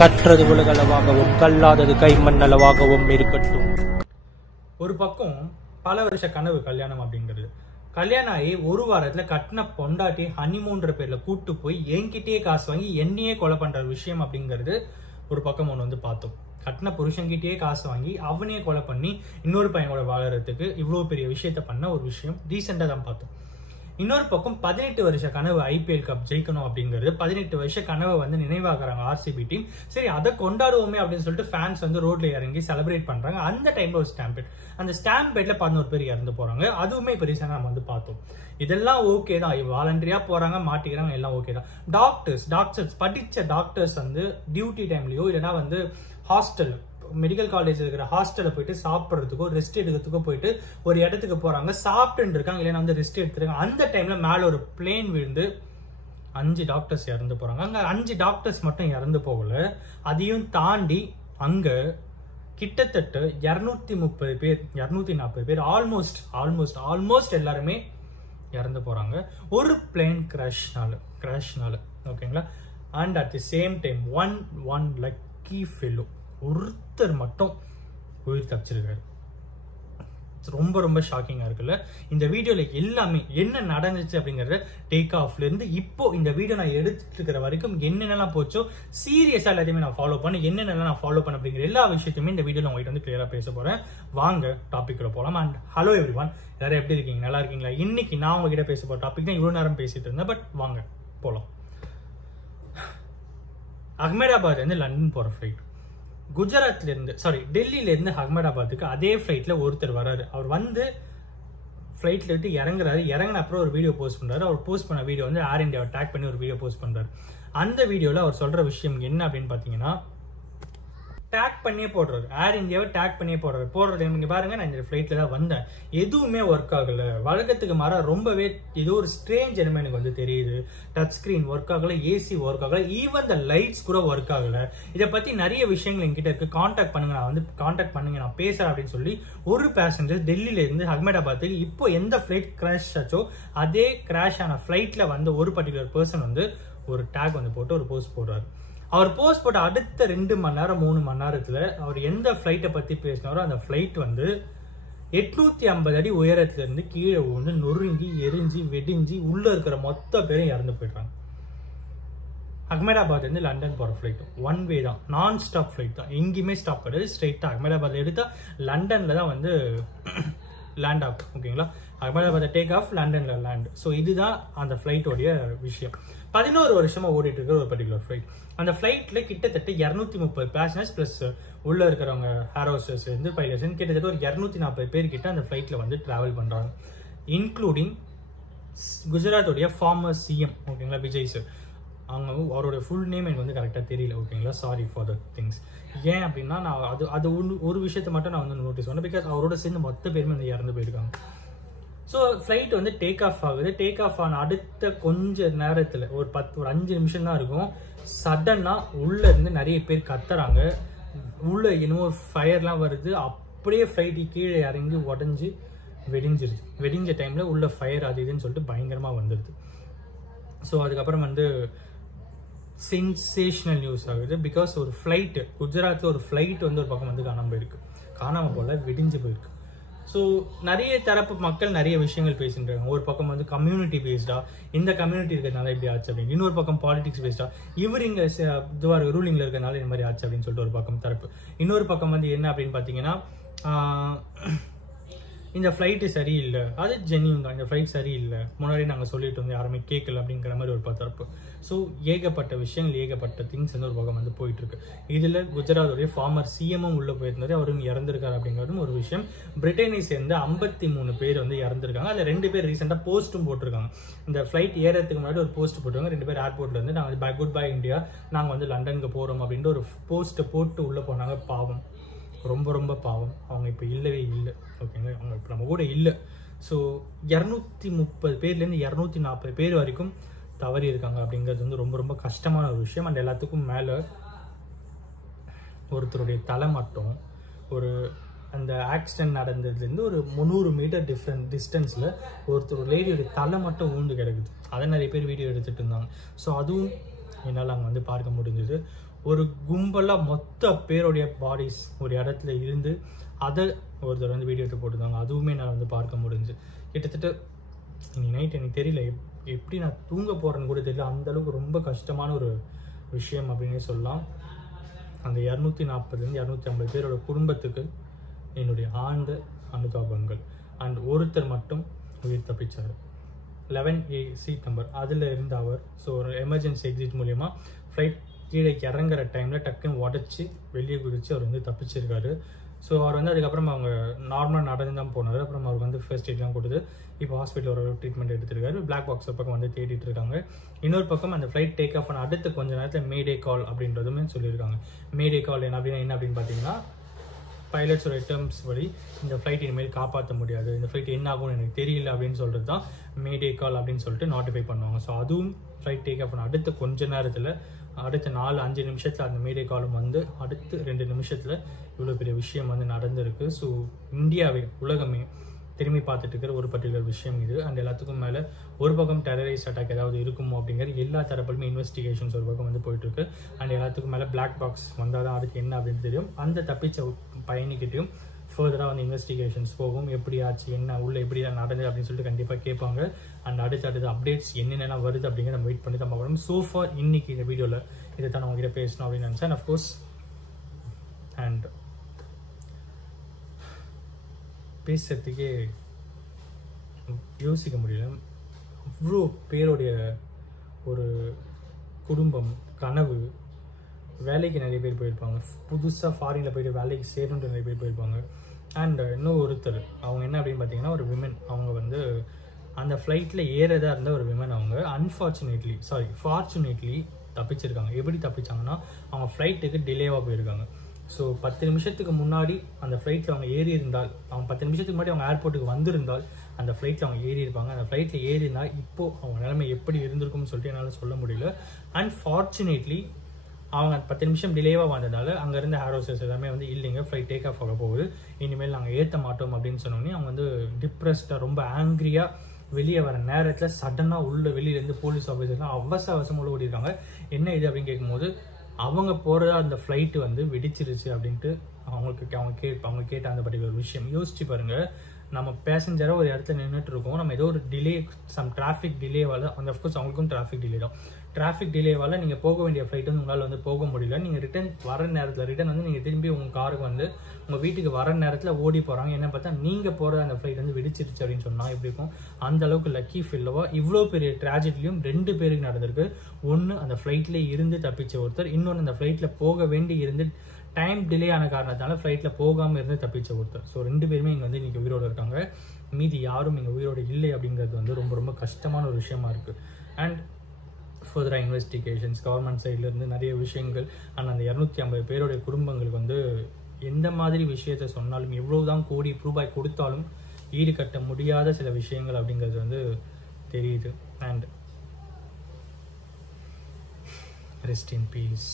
கற்றது உலகளவாகவும் கல்லாதது கைமண்ணளவாகவும் இருக்கட்டும். ஒரு பக்கம் பல வருஷ கனவு கல்யாணம் அப்படிங்கிறது. கல்யாணம் ஆகி ஒரு வாரத்துல கட்டின பொண்டாட்டி ஹனிமூன்ற பேர்ல கூட்டு போய் என்கிட்டயே காசு வாங்கி என்னையே கொலை பண்ற விஷயம் அப்படிங்கிறது ஒரு பக்கம் ஒன்று வந்து பார்த்தோம். கட்டின புருஷன்கிட்டயே காசு வாங்கி அவனையே கொலை பண்ணி இன்னொரு பையனோட வாழறதுக்கு இவ்வளவு பெரிய விஷயத்த பண்ண ஒரு விஷயம் ரீசெண்டா தான் பார்த்தோம். இன்னொரு பக்கம் 18 வருஷ கனவு ஐபிஎல் கப் ஜெயிக்கணும் அப்படிங்கிறது. 18 வருஷ கனவை வந்து நினைவாக்குறாங்க ஆர்சிபி டீம். சரி, அதை கொண்டாடுவோமே அப்படின்னு சொல்லிட்டு ஃபேன்ஸ் வந்து ரோட்ல இறங்கி செலிப்ரேட் பண்றாங்க. அந்த டைம்ல ஒரு ஸ்டாம்பேட், அந்த ஸ்டாம்பேட்ல 11 பேர் இறந்து போறாங்க. அதுவுமே இப்ப ரீசெண்டா நம்ம வந்து பார்த்தோம். இதெல்லாம் ஓகே தான், வாலண்டரியா போறாங்க, மாட்டிக்கிறாங்க, எல்லாம் ஓகே தான். டாக்டர்ஸ் படிச்ச டாக்டர்ஸ் வந்து டியூட்டி டைம்லயோ இல்லைன்னா வந்து ஹாஸ்டல், மெடிக்கல் காலேஜ் இருக்கிற ஹாஸ்டல்ல போயிட்டு சாப்பிட்றதுக்கோ ரெஸ்ட் எடுக்கிறதுக்கோ போயிட்டு ஒரு இடத்துக்கு போறாங்க, சாப்பிட்டு இருக்காங்க, இல்லைன்னா வந்து ரெஸ்ட் எடுத்துருக்காங்க. அந்த டைம்ல மேல ஒரு பிளேன் விழுந்து 5 டாக்டர்ஸ் இறந்து போறாங்க. அங்க 5 டாக்டர்ஸ் மட்டும் இறந்து போகல, அதையும் தாண்டி அங்க கிட்டத்தட்ட 230 பேர் 240 பேர் ஆல்மோஸ்ட் எல்லாருமே இறந்து போறாங்க ஒரு பிளேன் கிராஷ்னால. ஓகேங்களா? And at the same time one lucky fellow, ஒருத்தர் மட்டும் உயிர் தப்பிச்சிருக்காரு. ரொம்ப ரொம்ப ஷாக்கிங்கா இருக்குல்ல? இந்த வீடியோல எல்லாமே என்ன நடந்துச்சு அப்படிங்கறத டேக் ஆஃப்ல இருந்து இப்போ இந்த வீடியோ நான் எடுத்துட்டு இருக்கிற வரைக்கும் என்னென்னலாம் போச்சோ சீரியஸா எல்லாத்தையுமே நான் ஃபாலோ பண்ண, என்னென்னலாம் நான் ஃபாலோ பண்ண அப்படிங்கிற எல்லா விஷயத்தையுமே இந்த வீடியோல உங்ககிட்ட வந்து கிளியரா பேச போறேன். வாங்க டாபிக்ல போலாம். அண்ட் ஹலோ எவ்ரிவன், எல்லாரும் எப்படி இருக்கீங்க? நல்லா இருக்கீங்களா? இன்னைக்கு நான் உங்ககிட்ட பேச போற டாபிக் தான் இவ்வளவு நேரம் பேசிட்டு இருந்தேன். பட் வாங்க போலாம். அகமதாபாத் இருந்து லண்டன் போற ஃபிளைட், டெல்லியில இருந்து அகமதாபாத்துக்கு அதே ஃபிளைட்ல ஒருத்தர் வராரு. அவர் வந்து ஃபிளைட்ல விட்டு இறங்குறாரு. இறங்கின அப்புறம் ஒரு வீடியோ போஸ்ட் பண்றாரு. அவர் போஸ்ட் பண்ண வீடியோ வந்து ஏர் இந்தியாவை டேக் பண்ணி ஒரு வீடியோ போஸ்ட் பண்றாரு. அந்த வீடியோல அவர் சொல்ற விஷயம் என்ன அப்படின்னு பாத்தீங்கன்னா, டேக் பண்ணியே போடுறாரு, ஏர் இந்தியாவை டேக் பண்ணியே போடுறது. நீங்க பாருங்க, நான் இந்த ஃபிளைட்ல தான் வந்தேன், எதுவுமே ஒர்க் ஆகல, வழக்கத்துக்கு மாறா ரொம்பவே ஏதோ ஒரு ஸ்ட்ரேஞ்ச் என்னமே எனக்கு வந்து தெரியுது. டச் ஸ்கிரீன் ஒர்க் ஆகல, ஏசி ஒர்க் ஆகல, ஈவன் த லைட்ஸ் கூட ஒர்க் ஆகல. இதை பத்தி நிறைய விஷயங்கள் என்கிட்ட இருக்கு, கான்டாக்ட் பண்ணுங்க, நான் பேசுறேன் அப்படின்னு சொல்லி ஒரு பேசஞ்சர் டெல்லியில இருந்து அகமதாபாத்துக்கு இப்போ எந்த ஃபிளைட் கிராஷ் ஆச்சோ அதே கிராஷ் ஆன ஃபிளைட்ல வந்து ஒரு பர்டிகுலர் பர்சன் வந்து ஒரு டேக் வந்து போட்டு ஒரு போஸ்ட் போடுறாரு. அவர் போஸ்ட் போட்ட அடுத்த 2 மணி நேரம் 3 மணி நேரத்துல அவர் எந்த ஃபிளைட்டை பத்தி பேசினாரோ அந்த ஃபிளைட் வந்து 850 அடி உயரத்துல இருந்து கீழே விழுந்து நொறுங்கி எரிஞ்சு வெடிஞ்சு உள்ள இருக்கிற மொத்த பேரும் இறந்து போயிடுறாங்க. அகமதாபாத் இருந்து லண்டன் போற ஃபிளைட் ஒன் வே தான், நான் ஸ்டாப் ஃபிளைட் தான், எங்கேயுமே ஸ்டாப் கிடையாது. ஸ்ட்ரெயிட்டா அகமதாபாத் எடுத்தா லண்டன்ல தான் வந்து லேண்ட் ஆகும். ஓகேங்களா? அகமதாபாத் டேக் ஆஃப், லண்டன்ல லேண்ட். ஸோ இதுதான் அந்த ஃபிளைட்டோடைய விஷயம். 11 வருஷமா ஓடிட்டு இருக்கிற ஒரு பர்டிகுலர் ஃபிளைட். அந்த ஃபிளைட்ல கிட்டத்தட்ட 230 பேசஞ்சர்ஸ் பிளஸ் உள்ள இருக்கிறவங்க ஏர் ஹோஸ்டர்ஸ் இருந்து பைலட்ஸ் கிட்டத்தட்ட ஒரு 240 பேர் கிட்ட அந்த ஃபிளைட்ல வந்து டிராவல் பண்றாங்க, இன்க்ளூடிங் குஜராத்தோடைய ஃபார்மர் சிஎம். ஓகேங்களா? விஜய் சார். அவரோட ஃபுல் நேம் எனக்கு வந்து கரெக்டாக தெரியல. ஓகேங்களா? Sorry for the things. ஏன் அப்படின்னா நான் அது ஒரு விஷயத்த மட்டும் நான் வந்து நோட்டீஸ் பண்ணேன். பிகாஸ் அவரோட சேர்ந்து மொத்த பேருமே வந்து இறந்து போயிருக்காங்க. ஸோ ஃப்ளைட் வந்து டேக் ஆஃப் ஆகுது. டேக் ஆஃப் ஆன அடுத்த கொஞ்ச நேரத்தில் ஒரு 5 நிமிஷம் தான் இருக்கும். சடனா உள்ள இருந்து நிறைய பேர் கத்துறாங்க, உள்ள என்னமோ ஃபயர்லாம் வருது. அப்படியே ஃப்ளைட்டு கீழே இறங்கி உடஞ்சி வெடிஞ்ச டைம்ல உள்ள ஃபயர் அது இதுன்னு சொல்லிட்டு பயங்கரமா வந்துடுது. ஸோ அதுக்கப்புறம் வந்து சென்சேஷனல் நியூஸ் ஆகுது. பிகாஸ் ஒரு ஃப்ளைட், குஜராத்ல ஒரு ஃப்ளைட் வந்து ஒரு பக்கம் வந்து காணாம போல வெடிஞ்சு போயிருக்கு. ஸோ நிறைய தரப்பு மக்கள் நிறைய விஷயங்கள் பேசிட்டு இருக்காங்க. ஒரு பக்கம் வந்து கம்யூனிட்டி பேஸ்டா, இந்த கம்யூனிட்டி இருக்கிறதுனால இப்படி ஆச்சு அப்படின்னு, இன்னொரு பக்கம் பாலிடிக்ஸ் பேஸ்டா, இவர் இங்க ரூலிங்ல இருக்கிறதுனால இந்த மாதிரி ஆச்சு அப்படின்னு சொல்லிட்டு ஒரு பக்கம் தரப்பு. இன்னொரு பக்கம் வந்து என்ன அப்படின்னு பாத்தீங்கன்னா, இந்த ஃப்ளைட்டு சரியில்லை, அது ஜென்யூன் தான், இந்த ஃப்ளைட் சரியில்லை, முன்னாடி நாங்கள் சொல்லிட்டு வந்து யாருமே கேட்கல அப்படிங்கிற மாதிரி ஒரு தரப்பு. ஸோ ஏகப்பட்ட விஷயங்கள், ஏகப்பட்ட திங்ஸ் வந்து ஒரு பக்கம் வந்து போயிட்டு இருக்கு. இதுல குஜராத்தோடைய ஃபார்மர் சிஎம்மும் உள்ள போயிருந்தாரு, அவரும் இறந்திருக்காரு அப்படிங்கிறதும் ஒரு விஷயம். பிரிட்டனை சேர்ந்து 53 பேர் வந்து இறந்திருக்காங்க. அதுல 2 பேர் ரீசெண்டா போஸ்ட்டும் போட்டிருக்காங்க. இந்த ஃபிளைட் ஏறதுக்கு முன்னாடி ஒரு போஸ்ட் போட்டுருக்காங்க. 2 பேர் ஏர்போர்ட்ல இருந்து நாங்கள் குட் பை இந்தியா, நாங்கள் வந்து லண்டனுக்கு போறோம் அப்படின்ட்டு ஒரு போஸ்ட் போட்டு உள்ள போனாங்க. பாவம், ரொம்ப ரொம்ப பாவம். அவங்க இப்போ இல்லவே இல்லை. ஓகேங்களா? அவங்க இப்போ நம்ம கூட இல்லை. ஸோ 230 பேர்லேருந்து 240 பேர் வரைக்கும் தவறி இருக்காங்க அப்படிங்கிறது வந்து ரொம்ப ரொம்ப கஷ்டமான ஒரு விஷயம். அண்ட் எல்லாத்துக்கும் மேலே ஒருத்தருடைய தலை மட்டும் ஒரு அந்த ஆக்சிடென்ட் நடந்ததுலேருந்து ஒரு 300 மீட்டர் டிஸ்டன்ஸில் ஒரு லேடியோட தலை மட்டும் ஊந்து கிடக்குது. அதை நிறைய பேர் வீடியோ எடுத்துகிட்டு இருந்தாங்க. ஸோ அதுவும் என்னால் அங்கே வந்து பார்க்க முடிஞ்சது. ஒரு கும்பலாக மொத்த பேருடைய பாடிஸ் ஒரு இடத்துல இருந்து அதை ஒருத்தர் வந்து வீடியோ எடுத்து போட்டுருந்தாங்க. அதுவுமே என்னால் வந்து பார்க்க முடிஞ்சு. கிட்டத்தட்ட இன்னைக்கு நைட் எனக்கு தெரியல எப்படி நான் தூங்க போகிறேன்னு கூட தெரியல. அந்தளவுக்கு ரொம்ப கஷ்டமான ஒரு விஷயம் அப்படின்னே சொல்லலாம். அந்த 240 250 பேரோட குடும்பத்துக்கு என்னுடைய ஆழ்ந்த அனுதாபங்கள். அண்ட் ஒருத்தர் மட்டும் உயிர் தப்பிச்சார். 11A சீட் நம்பர் அதில் இருந்த அவர். ஸோ ஒரு எமர்ஜென்சி எக்ஸிட் மூலயமா ஃப்ளைட் கீழே இறங்குற டைமில் டக்குன்னு உடச்சி வெளியே குதிச்சு அவர் வந்து தப்பிச்சிருக்காரு. ஸோ அவர் வந்து அதுக்கப்புறம் அவங்க நார்மலாக நடந்து தான் போனார். அப்புறம் அவருக்கு வந்து ஃபர்ஸ்ட் எய்ட்லாம் கொடுத்து இப்போ ஹாஸ்பிட்டல் ஒரு ட்ரீட்மெண்ட் எடுத்துருக்காரு. பிளாக் பாக்ஸ் பக்கம் வந்து தேடிட்டு இருக்காங்க. இன்னொரு பக்கம் அந்த ஃப்ளைட் டேக் ஆஃப் ஆன அடுத்த கொஞ்ச நேரத்தில் மேடே கால் அப்படின்றதுமே சொல்லியிருக்காங்க. மேடே கால் என்ன அப்படின்னு பார்த்தீங்கன்னா பைலட்ஸோட டேர்ம்ஸ் படி இந்த ஃப்ளைட் இனிமேல் காப்பாற்ற முடியாது, இந்த ஃப்ளைட் என்ன ஆகும்னு எனக்கு தெரியல அப்படின்னு சொல்கிறது தான் மேடே கால் அப்படின்னு சொல்லிட்டு நோட்டிஃபை பண்ணுவாங்க. ஸோ அதுவும் ஃப்ளைட் டேக் ஆஃப் ஆன அடுத்த கொஞ்ச நேரத்தில் அடுத்த 4-5 நிமிஷத்தில் அந்த மேடே காலம் வந்து அடுத்து 2 நிமிஷத்தில் இவ்வளோ பெரிய விஷயம் வந்து நடந்திருக்கு. ஸோ இந்தியாவை உலகமே திரும்பி பார்த்துட்டு இருக்கிற ஒரு பர்டிகுலர் விஷயம் இது. அண்ட் எல்லாத்துக்கும் மேலே ஒரு பக்கம் டெரரிஸ்ட் அட்டாக் ஏதாவது இருக்குமோ அப்படிங்கிற எல்லா தரப்புலுமே இன்வெஸ்டிகேஷன்ஸ் ஒரு பக்கம் வந்து போயிட்டு இருக்கு. அண்ட் எல்லாத்துக்கும் மேலே பிளாக் பாக்ஸ் வந்தால் தான் அதுக்கு என்ன அப்படின்னு தெரியும். அந்த தப்பிச்ச பயணிக்கிட்டையும் ஃபர்தராக வந்து இன்வெஸ்டிகேஷன்ஸ் போகும். எப்படி ஆச்சு, என்ன உள்ள எப்படி நடந்தது அப்படின்னு சொல்லிட்டு கண்டிப்பாக கேட்பாங்க. அண்ட் அடுத்த அப்டேட்ஸ் என்னென்னலாம் வருது அப்படிங்கிற நம்ம வெயிட் பண்ணி தான் பார்க்கணும். சோஃபார் இன்னைக்கு இந்த வீடியோவில் இதை தான் நான் உங்ககிட்ட பேசணும் அப்படின்னு நினச்சேன். அஃப்கோர்ஸ் அண்ட் பேசுறதுக்கே யோசிக்க முடியல. அவ்வளோ பேருடைய ஒரு குடும்பம் கனவு. வேலைக்கு நிறைய பேர் போயிருப்பாங்க, புதுசாக ஃபாரினில் போயிட்டு வேலைக்கு சேரணுன்ற நிறைய பேர் போயிருப்பாங்க. அண்ட் இன்னும் ஒருத்தர் அவங்க என்ன அப்படின்னு பார்த்தீங்கன்னா ஒரு விமன். அவங்க வந்து அந்த ஃப்ளைட்டில் ஏறதா இருந்த ஒரு விமன். அவங்க ஃபார்ச்சுனேட்லி தப்பிச்சிருக்காங்க. எப்படி தப்பிச்சாங்கன்னா அவங்க ஃப்ளைட்டுக்கு டிலேவாக போயிருக்காங்க. ஸோ 10 நிமிஷத்துக்கு முன்னாடி அந்த ஃப்ளைட்டில் அவங்க ஏறி இருந்தால், அவங்க 10 நிமிஷத்துக்கு முன்னாடி அவங்க ஏர்போர்ட்டுக்கு வந்திருந்தால் அந்த ஃப்ளைட்டில் அவங்க ஏறி இருப்பாங்க. அந்த ஃப்ளைட்டில் ஏறி இருந்தால் இப்போது அவங்க நிலைமை எப்படி இருந்திருக்கும்னு சொல்லிட்டு என்னால் சொல்ல முடியல. அண்ட் ஃபார்ச்சுனேட்லி அவங்க 10 நிமிஷம் டிலேவாக வந்ததால் அங்கே இருந்த ஹேரோசஸ் எல்லாமே வந்து இல்லைங்க ஃப்ளைட் டேக் ஆஃப் ஆக போகுது, இனிமேல் நாங்கள் ஏற்ற மாட்டோம் அப்படின்னு சொன்னோன்னே அவங்க வந்து டிப்ரெஸ்டாக ரொம்ப ஆங்க்ரியாக வெளியே வர நேரத்தில் சடனாக வெளியிலேருந்து போலீஸ் ஆஃபீஸர்லாம் அவசரமாக உள்ள ஓடிருக்காங்க. என்ன இது அப்படின்னு கேட்கும்போது அவங்க போகிறதா அந்த ஃப்ளைட்டு வந்து வெடிச்சிருச்சு அப்படின்ட்டு அவங்க கேட்ட அந்த பர்டிகுலர் விஷயம். யோசிச்சு பாருங்க, நம்ம பேசஞ்சராக ஒரு இடத்துல நின்றுட்டு இருக்கோம், நம்ம ஏதோ ஒரு டிலே டிராஃபிக் டிலேவால், அந்த அஃப்கோர்ஸ் அவங்களுக்கும் டிராஃபிக் டிலே தான், டிராஃபிக் டிலேவால் நீங்கள் போக வேண்டிய ஃப்ளைட் வந்து உங்களால் வந்து போக முடியல. நீங்கள் ரிட்டன் வந்து நீங்கள் திரும்பி உங்கள் காருக்கு வந்து உங்கள் வீட்டுக்கு வர நேரத்தில் ஓடி போகிறாங்க. என்ன பார்த்தா நீங்கள் போகிற அந்த ஃப்ளைட் வந்து வெடிச்சிருச்சு அப்படின்னு சொன்னால் எப்படி இருக்கும்? அந்த அளவுக்கு லக்கி ஃபீல்லவா இவ்வளோ பெரிய ட்ராஜடிலையும் 2 பேருக்கு நடந்திருக்கு. ஒன்று அந்த ஃப்ளைட்லேயே இருந்து தப்பிச்ச ஒருத்தர், இன்னொன்று அந்த ஃப்ளைட்டில் போக வேண்டி இருந்து டைம் டிலே ஆன காரணத்தால ஃப்ளைட்டில் போகாமல் இருந்து தப்பிச்ச ஒருத்தர். ஸோ 2 பேருமே இங்கே வந்து இன்றைக்கி உயிரோடு இருக்காங்க. மீதி யாரும் இங்கே உயிரோடு இல்லை அப்படிங்கிறது வந்து ரொம்ப ரொம்ப கஷ்டமான ஒரு விஷயமா இருக்குது. அண்ட் ஃபர்தராக இன்வெஸ்டிகேஷன்ஸ் கவர்மெண்ட் சைட்லேருந்து நிறைய விஷயங்கள். அண்ட் அந்த 250 பேருடைய குடும்பங்களுக்கு வந்து எந்த மாதிரி விஷயத்த சொன்னாலும் எவ்வளவுதான் கோடி ரூபாய் கொடுத்தாலும் ஈடுகட்ட முடியாத சில விஷயங்கள் அப்படிங்கிறது வந்து தெரியுது. And rest in peace.